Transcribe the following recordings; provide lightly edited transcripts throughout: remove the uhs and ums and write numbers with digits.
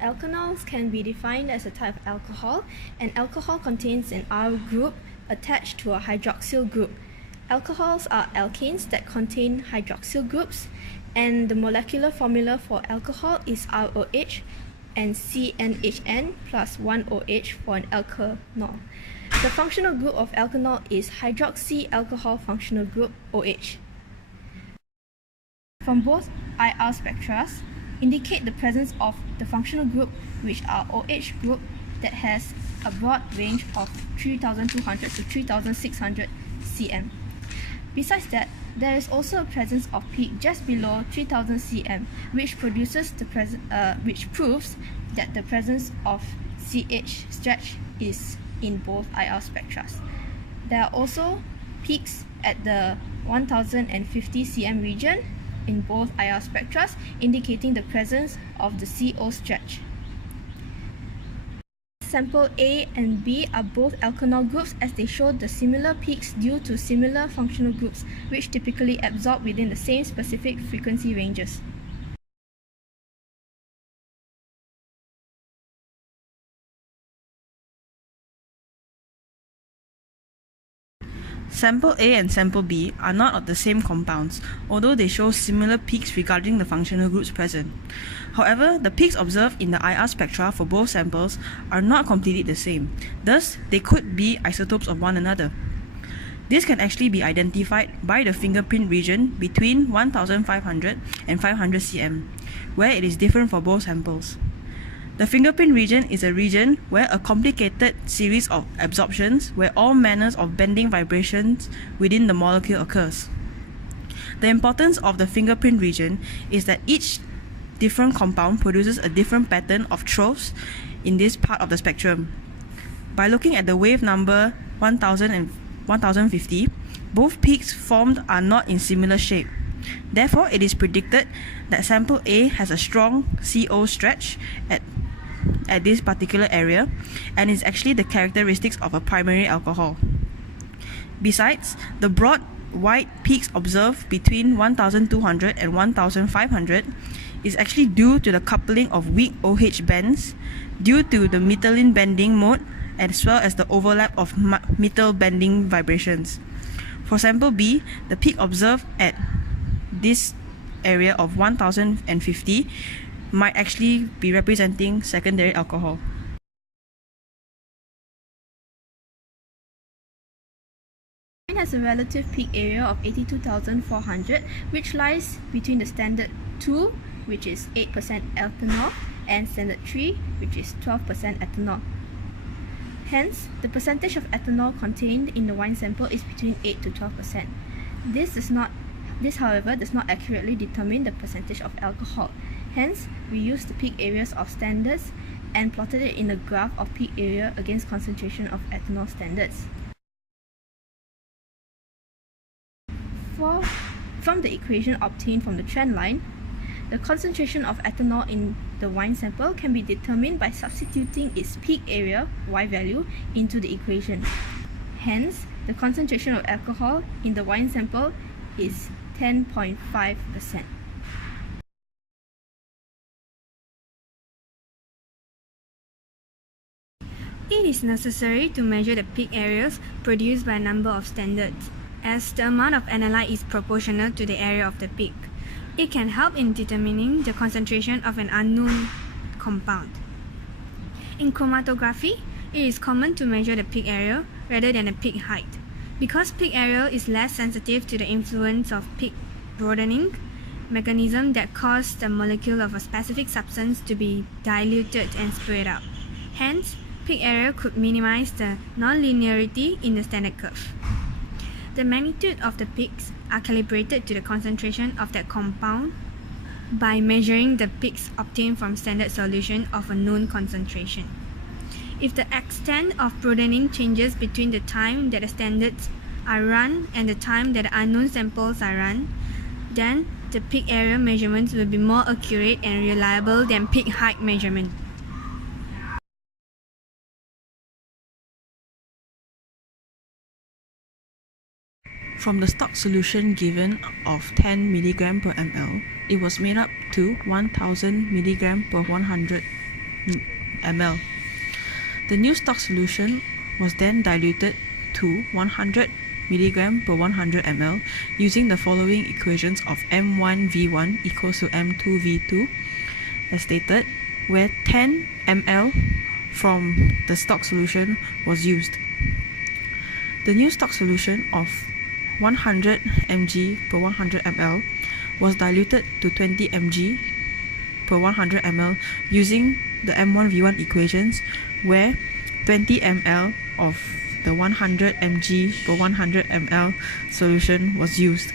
Alkanols can be defined as a type of alcohol. An alcohol contains an R group attached to a hydroxyl group. Alcohols are alkanes that contain hydroxyl groups, and the molecular formula for alcohol is ROH and CnHn plus 1OH for an alkanol. The functional group of alkanol is hydroxy alcohol functional group OH. From both IR spectra indicate the presence of the functional group, which are OH group that has a broad range of 3200 to 3600 cm. Besides that, there is also a presence of peak just below 3000 cm, which proves that the presence of CH stretch is in both IR spectra. There are also peaks at the 1050 cm region in both IR spectra, indicating the presence of the CO stretch. Sample A and B are both alkanol groups, as they show the similar peaks due to similar functional groups, which typically absorb within the same specific frequency ranges. Sample A and Sample B are not of the same compounds, although they show similar peaks regarding the functional groups present. However, the peaks observed in the IR spectra for both samples are not completely the same, thus they could be isotopes of one another. This can actually be identified by the fingerprint region between 1500 and 500 cm, where it is different for both samples. The fingerprint region is a region where a complicated series of absorptions where all manners of bending vibrations within the molecule occurs. The importance of the fingerprint region is that each different compound produces a different pattern of troughs in this part of the spectrum. By looking at the wave number 1000 and 1050, both peaks formed are not in similar shape. Therefore, it is predicted that sample A has a strong CO stretch at this particular area, and is actually the characteristics of a primary alcohol. Besides, the broad white peaks observed between 1200 and 1500 is actually due to the coupling of weak OH bands due to the methyline bending mode, as well as the overlap of methyl bending vibrations. For sample B, the peak observed at this area of 1050 might actually be representing secondary alcohol. It has a relative peak area of 82,400, which lies between the standard 2, which is 8% ethanol, and standard 3, which is 12% ethanol. Hence, the percentage of ethanol contained in the wine sample is between 8 to 12%. This, however, does not accurately determine the percentage of alcohol. Hence, we used the peak areas of standards and plotted it in a graph of peak area against concentration of ethanol standards. From the equation obtained from the trend line, the concentration of ethanol in the wine sample can be determined by substituting its peak area, Y value, into the equation. Hence, the concentration of alcohol in the wine sample is 10.5%. It is necessary to measure the peak areas produced by a number of standards, as the amount of analyte is proportional to the area of the peak. It can help in determining the concentration of an unknown compound. In chromatography, it is common to measure the peak area rather than the peak height. Because peak area is less sensitive to the influence of peak broadening mechanism that cause the molecule of a specific substance to be diluted and spread out. Hence, peak area could minimize the nonlinearity in the standard curve. The magnitude of the peaks are calibrated to the concentration of that compound by measuring the peaks obtained from standard solution of a known concentration. If the extent of broadening changes between the time that the standards are run and the time that the unknown samples are run, then the peak area measurements will be more accurate and reliable than peak height measurement. From the stock solution given of 10 mg per ml, it was made up to 1000 mg per 100 ml. The new stock solution was then diluted to 100 mg per 100 ml using the following equations of M1V1 equals to M2V2 as stated, where 10 ml from the stock solution was used. The new stock solution of 100 mg per 100 ml was diluted to 20 mg per 100 ml using the M1V1 equations, where 20 ml of the 100 mg per 100 ml solution was used.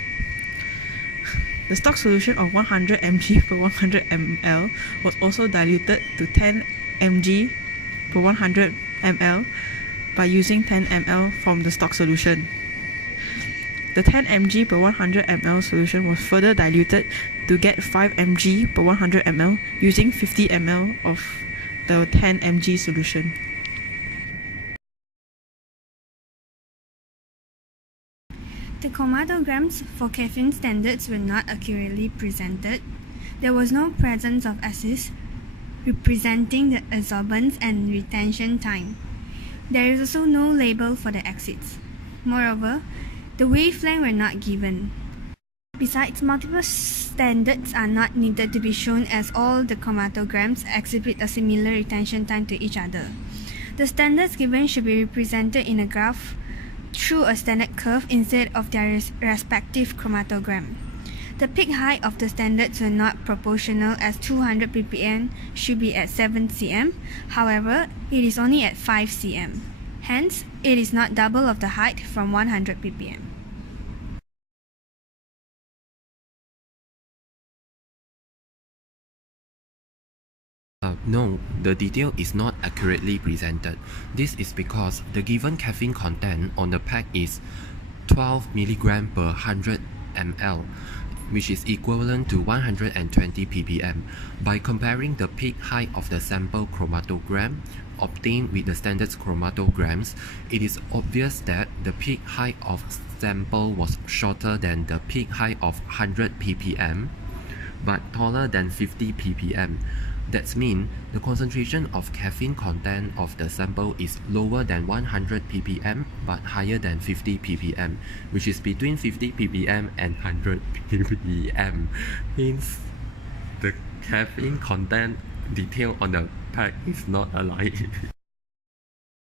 The stock solution of 100 mg per 100 ml was also diluted to 10 mg per 100 ml by using 10 ml from the stock solution. The 10 mg per 100 ml solution was further diluted to get 5 mg per 100 ml using 50 ml of the 10 mg solution. The chromatograms for caffeine standards were not accurately presented. There was no presence of axes representing the absorbance and retention time. There is also no label for the exits. Moreover, the wavelength were not given. Besides, multiple standards are not needed to be shown as all the chromatograms exhibit a similar retention time to each other. The standards given should be represented in a graph through a standard curve instead of their respective chromatogram. The peak height of the standards were not proportional as 200 ppm should be at 7 cm, however, it is only at 5 cm. Hence, it is not double of the height from 100 ppm. No, the detail is not accurately presented. This is because the given caffeine content on the pack is 12 mg per 100 ml, which is equivalent to 120 ppm. By comparing the peak height of the sample chromatogram obtained with the standard chromatograms, it is obvious that the peak height of sample was shorter than the peak height of 100 ppm, but taller than 50 ppm. That means the concentration of caffeine content of the sample is lower than 100 ppm but higher than 50 ppm, which is between 50 ppm and 100 ppm. Hence, the caffeine content detail on the pack is not aligned.